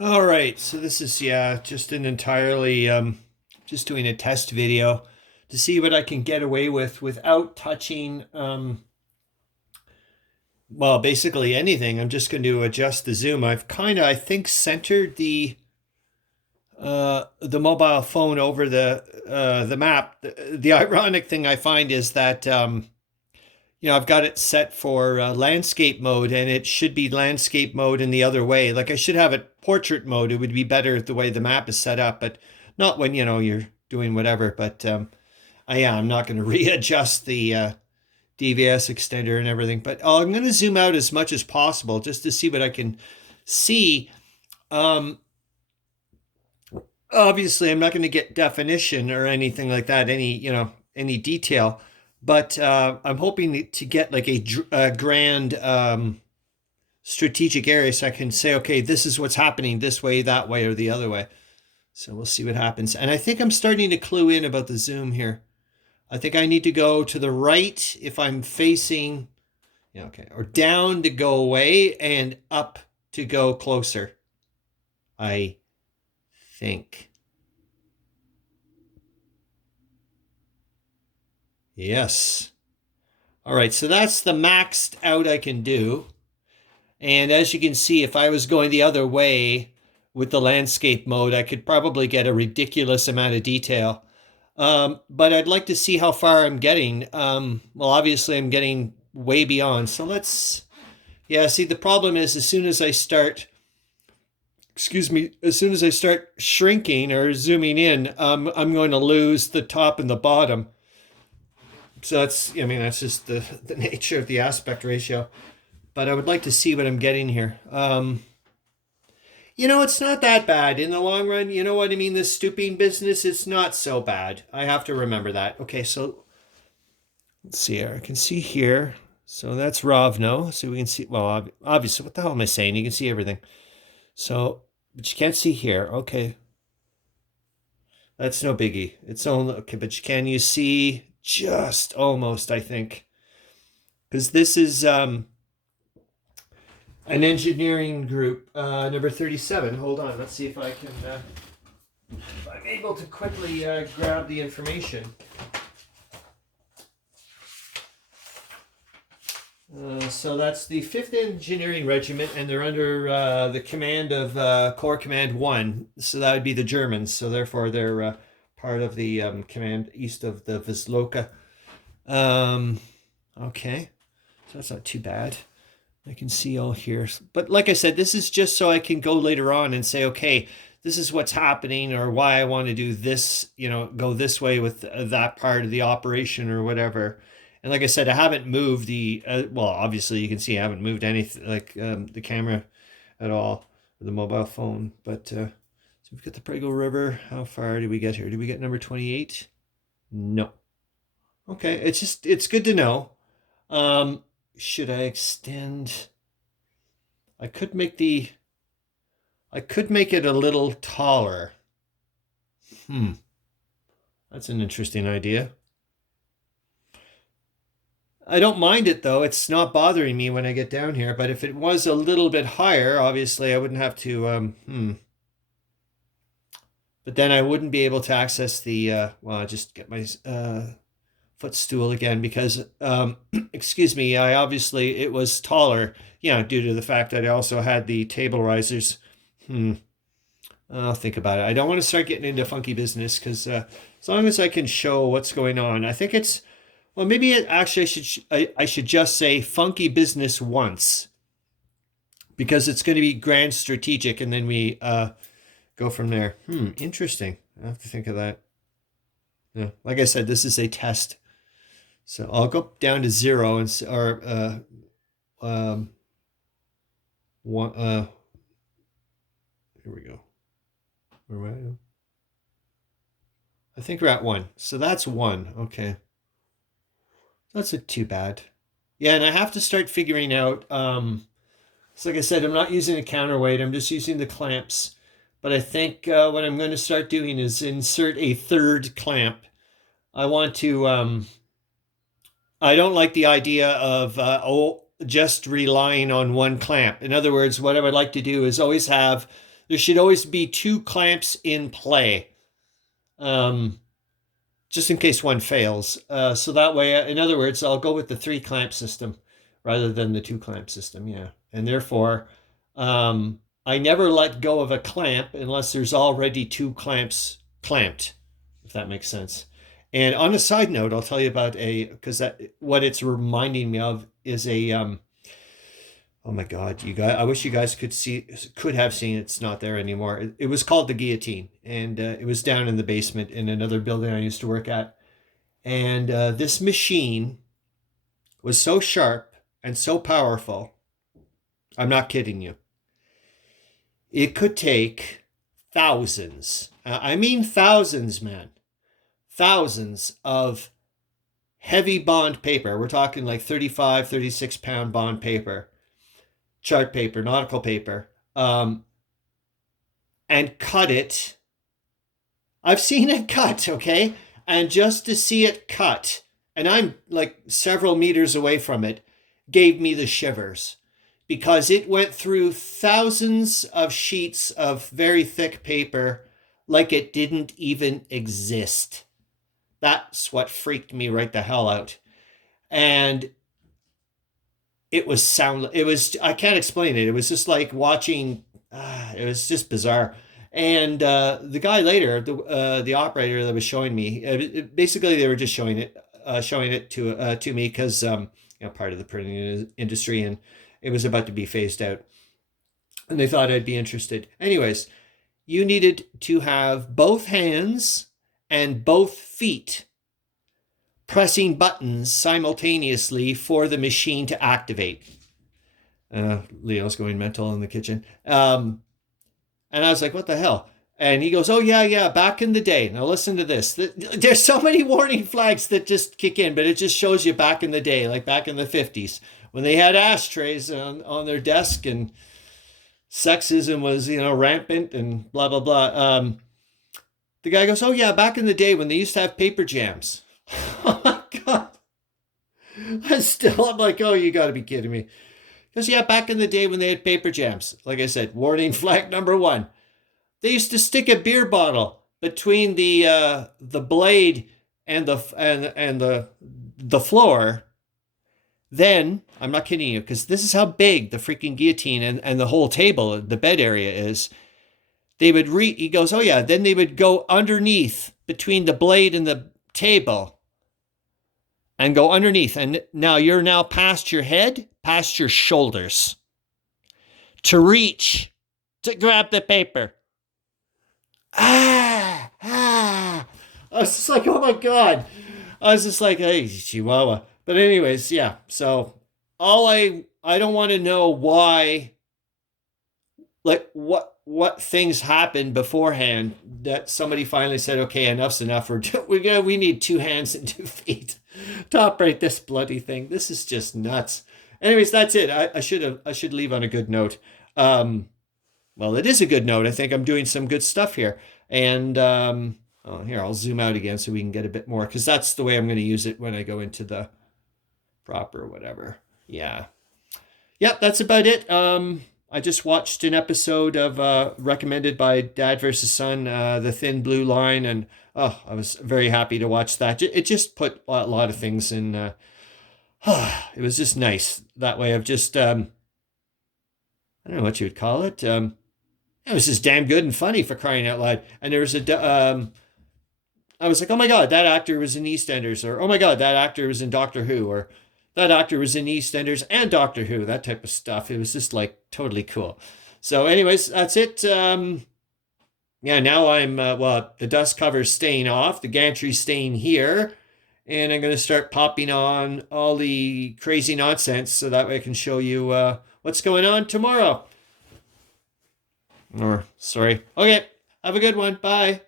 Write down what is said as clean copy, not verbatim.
All right, so this is just an entirely just doing a test video to see what I can get away with without touching well, basically anything. I'm just going to adjust the zoom. I've kind of, I think, centered the mobile phone over the map. The ironic thing I find is that I've got it set for landscape mode, and it should be landscape mode in the other way. Like I should have it portrait mode. It would be better the way the map is set up, but not when you're doing whatever. But I'm not going to readjust the DVS extender and everything. But I'm going to zoom out as much as possible just to see what I can see. Um, Obviously, I'm not going to get definition or anything like that, any detail, but I'm hoping to get like a grand strategic area so I can say, okay, this is what's happening this way, that way, or the other way. So we'll see what happens. And I think I'm starting to clue in about the zoom here. I think I need to go to the right if I'm facing, yeah, okay, or down to go away and up to go closer. I think. Yes. All right, so that's the maxed out I can do. And as you can see, if I was going the other way with the landscape mode, I could probably get a ridiculous amount of detail. But I'd like to see how far I'm getting. Well, obviously I'm getting way beyond. So yeah, see, the problem is as soon as I start shrinking or zooming in, I'm going to lose the top and the bottom. So that's just the nature of the aspect ratio. But I would like to see what I'm getting here. It's not that bad in the long run. You know what I mean? This stooping business, it's not so bad. I have to remember that. Okay, so let's see here. I can see here. So that's Rovno. So we can see, well, obviously, what the hell am I saying? You can see everything. So, but you can't see here. Okay, that's no biggie. It's only, okay, but can you see just almost, I think. Because this is an engineering group, number 37. Hold on, let's see if if I'm able to quickly grab the information. So that's the 5th Engineering Regiment, and they're under the command of Corps Command 1. So that would be the Germans. So therefore, they're part of the command east of the Wisloka. Okay, so that's not too bad. I can see all here. But like I said, this is just so I can go later on and say, okay, this is what's happening or why I want to do this, go this way with that part of the operation or whatever. And like I said, I haven't moved well, obviously you can see I haven't moved anything like the camera at all, or the mobile phone. But so we've got the Prego River. How far did we get here? Did we get number 28? No. Okay, it's good to know. Should I extend? I could make it a little taller. That's an interesting idea. I don't mind it though. It's not bothering me when I get down here, but if it was a little bit higher, obviously I wouldn't have to but then I wouldn't be able to access the well, I just get my footstool again because excuse me, it was taller, due to the fact that I also had the table risers. I'll think about it. I don't want to start getting into funky business because as long as I can show what's going on, I think it's, well, maybe I should just say funky business once, because it's going to be grand strategic, and then we go from there. Interesting. I have to think of that. Yeah, like I said, this is a test. So I'll go down to 0 one. Here we go. Where am I? I think we're at 1. So that's 1. Okay. That's not too bad. Yeah, and I have to start figuring out. So like I said, I'm not using a counterweight. I'm just using the clamps. But I think what I'm going to start doing is insert a third clamp. I want to. I don't like the idea of just relying on one clamp. In other words, what I would like to do is always have There should always be two clamps in play, um, just in case one fails. So that way, in other words, I'll go with the three clamp system rather than the two clamp system. Yeah. And therefore, I never let go of a clamp unless there's already two clamps clamped, if that makes sense. And on a side note, I'll tell you about because that what it's reminding me of is oh my God, you guys! I wish you guys could have seen it. It's not there anymore. It was called the guillotine, and it was down in the basement in another building I used to work at. And this machine was so sharp and so powerful. I'm not kidding you. It could take thousands. I mean thousands, man. Thousands of heavy bond paper. We're talking like 35, 36-pound bond paper, chart paper, nautical paper, and cut it. I've seen it cut, okay? And just to see it cut, and I'm like several meters away from it, gave me the shivers because it went through thousands of sheets of very thick paper like it didn't even exist. That's what freaked me right the hell out. And it was I can't explain it. It was just like watching, it was just bizarre. And the guy later, the operator that was showing me, basically they were just showing it to me because, part of the printing industry, and it was about to be phased out. And they thought I'd be interested. Anyways, you needed to have both hands and both feet pressing buttons simultaneously for the machine to activate. Leo's going mental in the kitchen. And I was like, what the hell? And he goes, oh, yeah, back in the day. Now listen to this. There's so many warning flags that just kick in, but it just shows you back in the day, like back in the 50s, when they had ashtrays on their desk and sexism was, rampant and blah, blah, blah. The guy goes, oh, yeah, back in the day when they used to have paper jams. Oh, my God. I'm like, oh, you got to be kidding me. Because, yeah, back in the day when they had paper jams, like I said, warning flag number 1. They used to stick a beer bottle between the blade and the floor. Then, I'm not kidding you, because this is how big the freaking guillotine and the whole table, the bed area is. He goes, oh yeah, then they would go underneath between the blade and the table and go underneath. And now you're now past your head, past your shoulders to reach, to grab the paper. I was just like, oh my God. I was just like, hey, Chihuahua. But anyways, yeah. So I don't want to know why, like what things happened beforehand that somebody finally said, okay, enough's enough. We need 2 hands and 2 feet to operate this bloody thing. This is just nuts. Anyways, that's it. I should leave on a good note. Well, it is a good note. I think I'm doing some good stuff here. And here, I'll zoom out again so we can get a bit more, because that's the way I'm going to use it when I go into the proper whatever. Yeah. Yep, that's about it. I just watched an episode of recommended by Dad versus Son, The Thin Blue Line, and I was very happy to watch that. It just put a lot of things in. It was just nice that way of just, I don't know what you would call it. It was just damn good and funny, for crying out loud. And there was I was like, oh my God, that actor was in EastEnders, or oh my God, that actor was in Doctor Who, or that actor was in EastEnders and Doctor Who, that type of stuff. It was just like totally cool. So anyways, that's it. Yeah, now I'm, the dust cover's staying off, the gantry's staying here, and I'm going to start popping on all the crazy nonsense so that way I can show you what's going on tomorrow. Okay, have a good one. Bye.